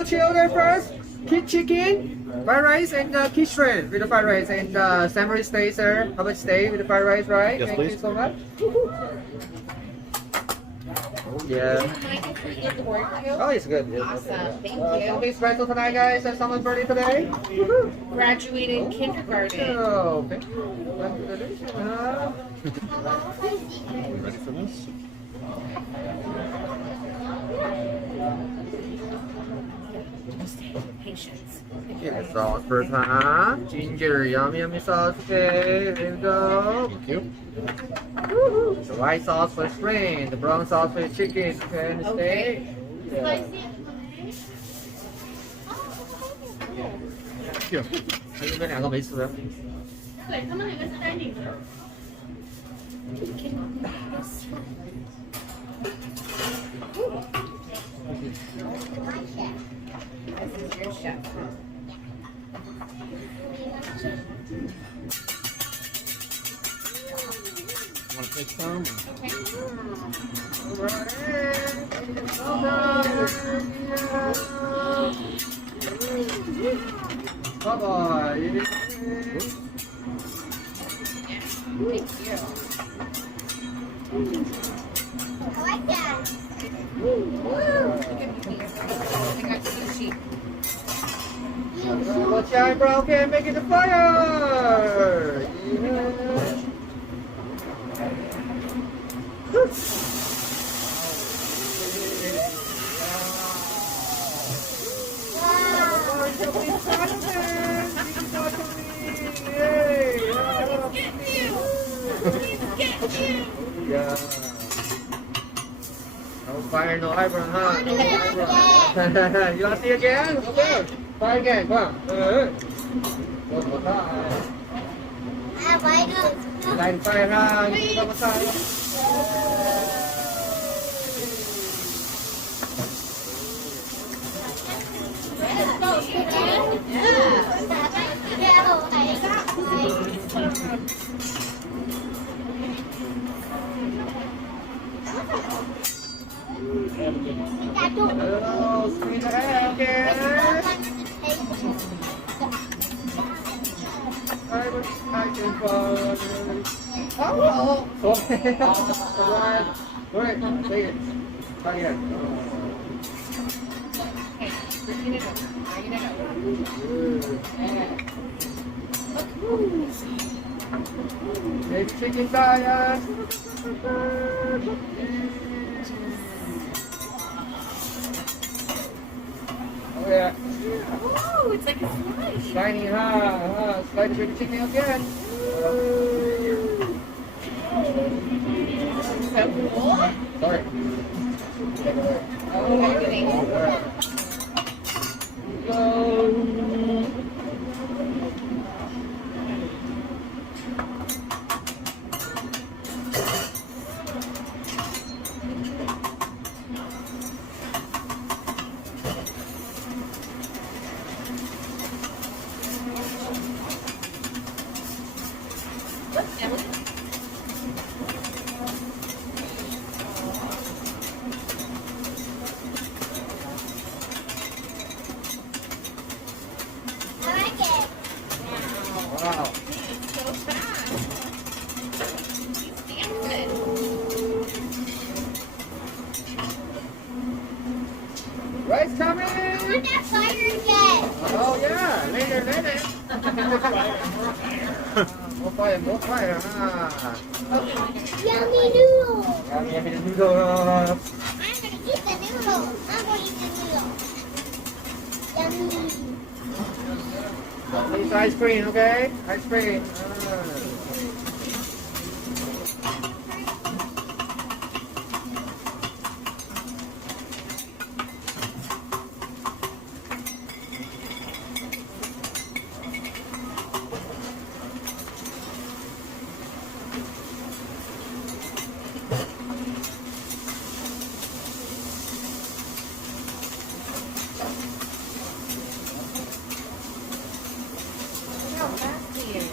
Sushi order first. Kid chicken, fried rice, and kid shrimp with the fried rice, and samurai steak, sir. How much steak with the fried rice, right? Yes, Thank please. you so much. Yeah. Oh, it's good. Awesome. Thank Something you. special tonight, guys. There's someone's birthday today. Graduated kindergarten. Oh, thank you. Congratulations, huh? Ready for this? Patience. Yeah, sauce first, huh? Ginger, yummy sauce. Okay, there we go. Thank you. The white sauce for shrimp, the brown sauce for chicken, okay, and the steak. Yeah. Thank you. 还有那两个没吃。对他们那个是单顶的。 This is your chef. Want to take some? Bye bye. Thank you. I like that. I got sushi. Watch out, bro. Okay, making the fire. Yeah. Yeah. No fire, no eyebrow, huh? No eyebrow. You want to see again? Okay. Try again. Come on. One more time. I like it. Light fire, huh? One more time. Oh, squeeze the hair, okay. I can oh, okay. Alright. Alright, take it. Try again. Okay, bringing it over. Bringing it over. Maybe chicken diet. Oh yeah. Oh, it's like a slice. Shiny, huh? Slide the chicken again. So cool. Sorry. Oh, my goodness. Go. Emily? I like it. Wow. He's so fast. He's dancing. Rice coming. Put that fire again. Oh yeah, later. More fire, huh? Yummy noodle. Yummy noodle. I'm gonna eat the noodle. I'm gonna eat the noodle. Yummy. It's ice cream, okay? Ice cream. Look how fast he is.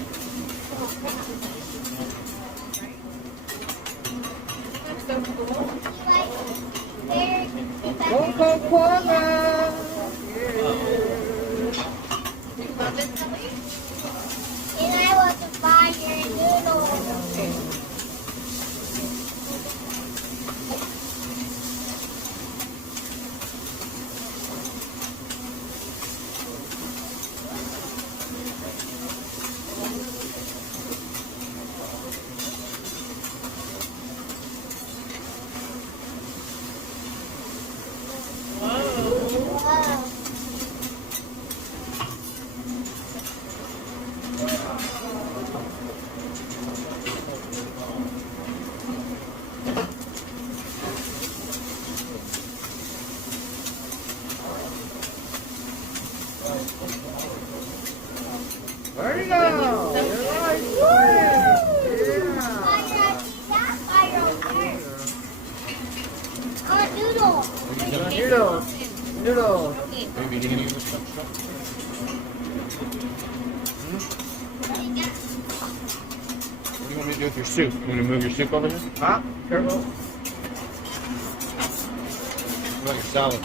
So fast. That's so cool. You like it? There. Coca-Cola. There you go. You're right. Noodle. Noodles. Noodles. Are you eating any of this stuff? What do you want me to do with your soup? You want to move your soup over here? Ah, careful. What about your salad?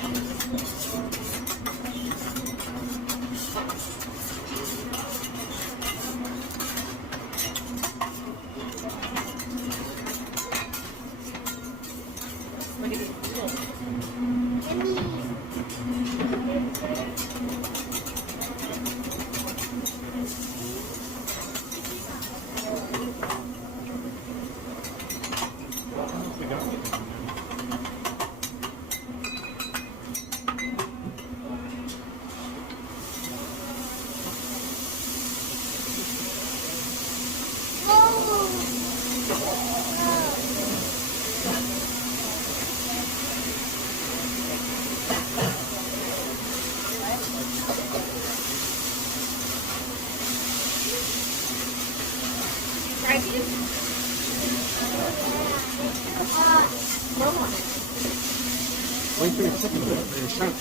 Wait for your chicken, for your shrimp.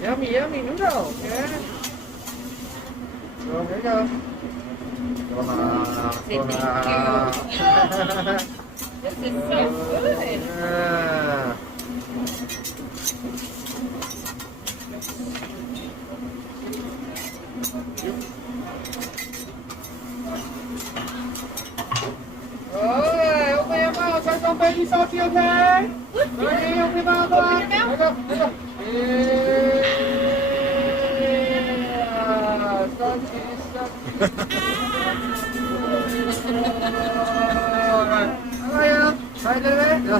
Yummy, yummy noodles. Yeah. So, there you go. This is so good. Yeah. Alright, open your mouth. Try some baby salty, okay? Ready? Open your mouth. Open your mouth. There you go. Yeah. Salty, salty. Alright. Alright, try it a bit.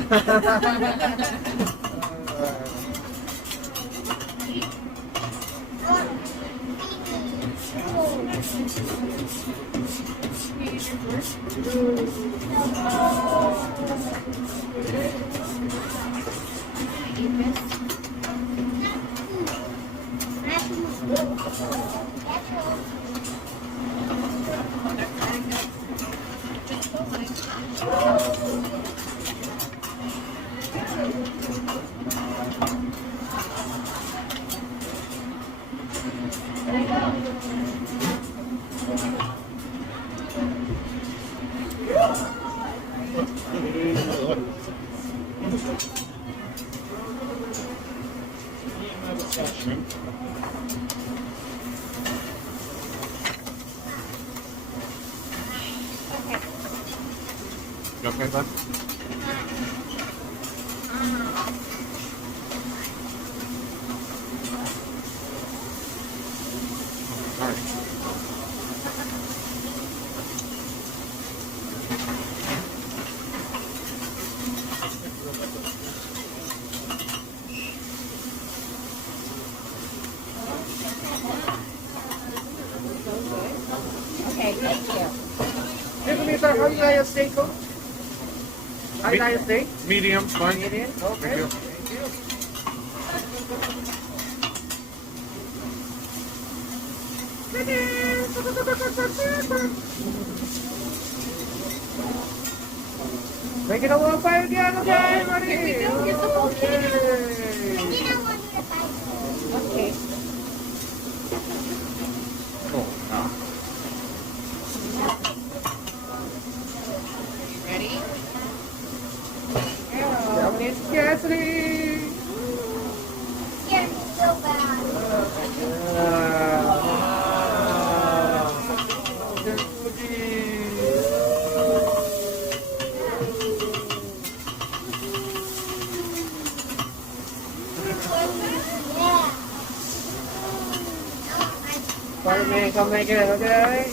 Shrimp. You okay, bud? Sorry. Okay, thank you. Excuse me, sir. How you like your steak cooked? How you like your steak? Medium, fine. Medium? Okay. Thank you. Thank you. Make it a little fire again, okay? Ready? Here we go. Get the whole can. Yay. Okay. Oh, no. Ready? Yeah, Miss Cassidy. Scared me so bad. Fireman, come make it, okay?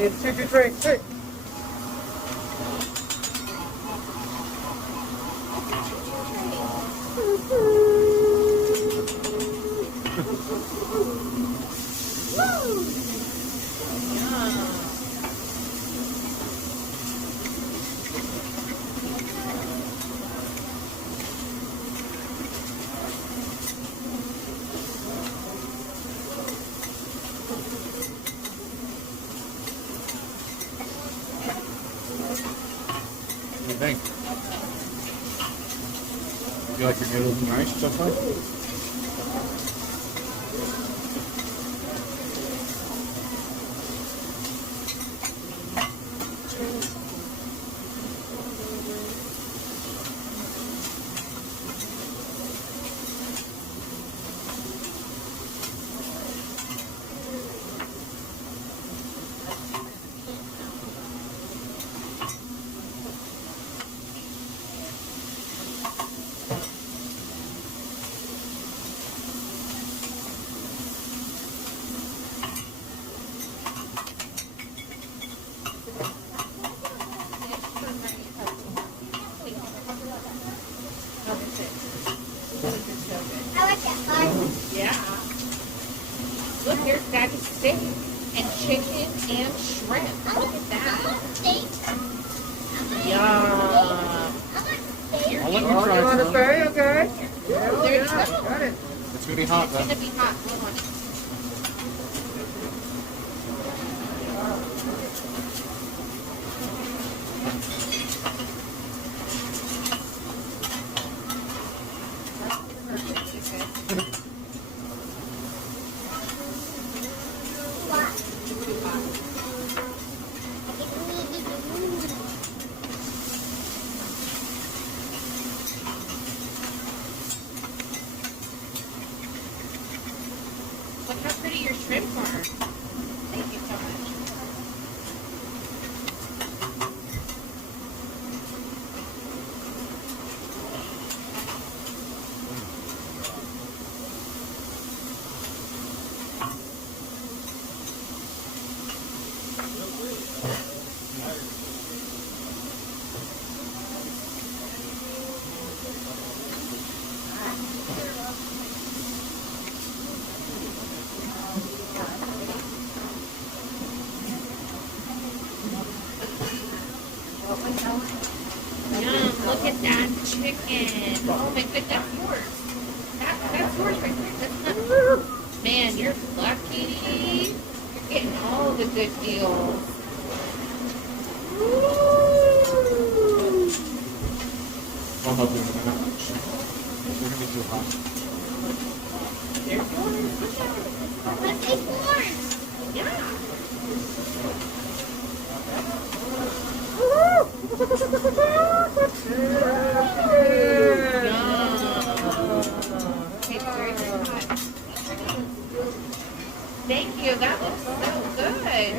It's 2, 2, 3, 6. do you think? You like your noodles and rice so far? I like that part. Yeah. Look, here's back of steak and chicken and shrimp. Look at I that. want steak. Yum. I want steak. I'll let you Oh, try you want to some. stay? Okay. Yeah, There you yeah, go. got it. It's gonna be hot It's though. gonna be hot. Hold on. Look how pretty your shrimp are. Thank you so much. Yum, look at that chicken. Oh my goodness, that's yours. That's yours right there. That's not... Man, you're lucky. You're getting all the good deals. I'll help you in a minute. They're gonna be too hot. There's yours. Look at it. Let's take corn. Yeah. It's very hot. Thank you. That looks so good.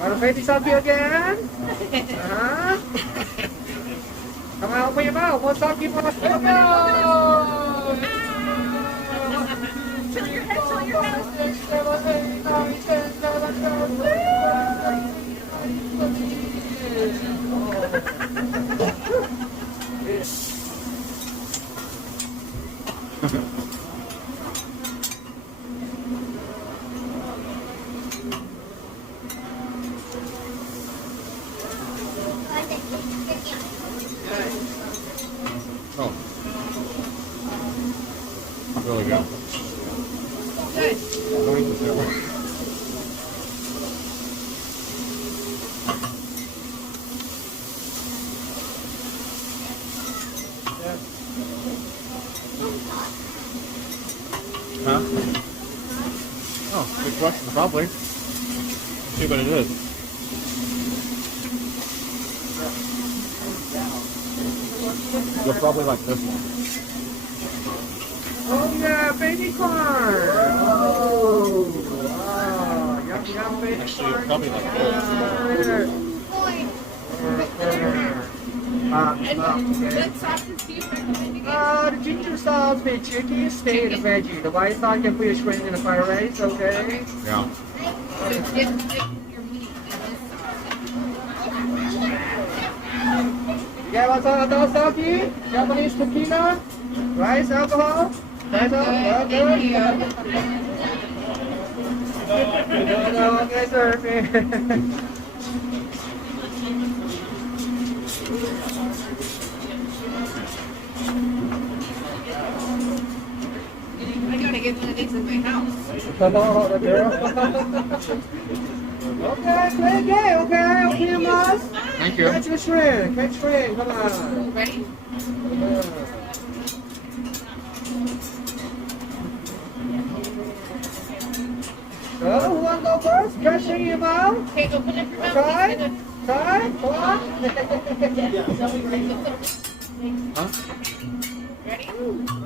Want to face this up here again? Uh-huh. Come on, open your mouth. One time, keep on. Go! Chill your head, chill your head. Oh. Really good. Good. Don't eat this that way. Huh? Oh, good question, probably. Let's see what it is. You'll probably like this one. Oh yeah, baby corn. Oh, wow. Yum, yum, baby Actually, you'll corn. probably like this. What sauces do you recommend again? The ginger sauce, the chicken, steak, and veggie. The white sauce can put your shrimp in the fried rice, okay? Yeah. So dip your meat in this sauce. You guys want some adosaki? Japanese tequila? Rice, alcohol? That's all? Good, Okay. thank you. No, okay, sir. I gotta get one of these in my house. Oh, the girl. Okay, play a game, okay? Okay, Moss? Thank you. Catch the shrimp. Catch shrimp. Come on. Ready? So, who wants to go first? Stretching your mouth. Okay, open up your mouth. Try. He's gonna- Try. Come on. Huh? Ready?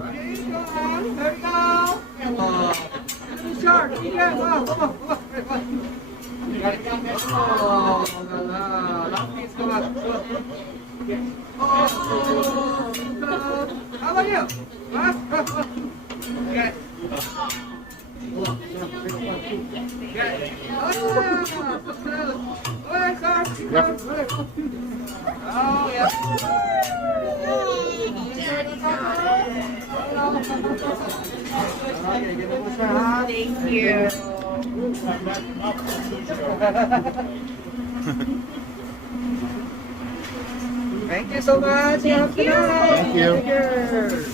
Ready? Go on. There we go. Come on. Shark. You can. Come on. Come on. Come on. You got it. Oh, la, la. Last piece. Come on. Go. Oh, how about you? Last. Okay. Oh, yeah. Thank you. Thank you so much. Thank you. Thank you. Thank you.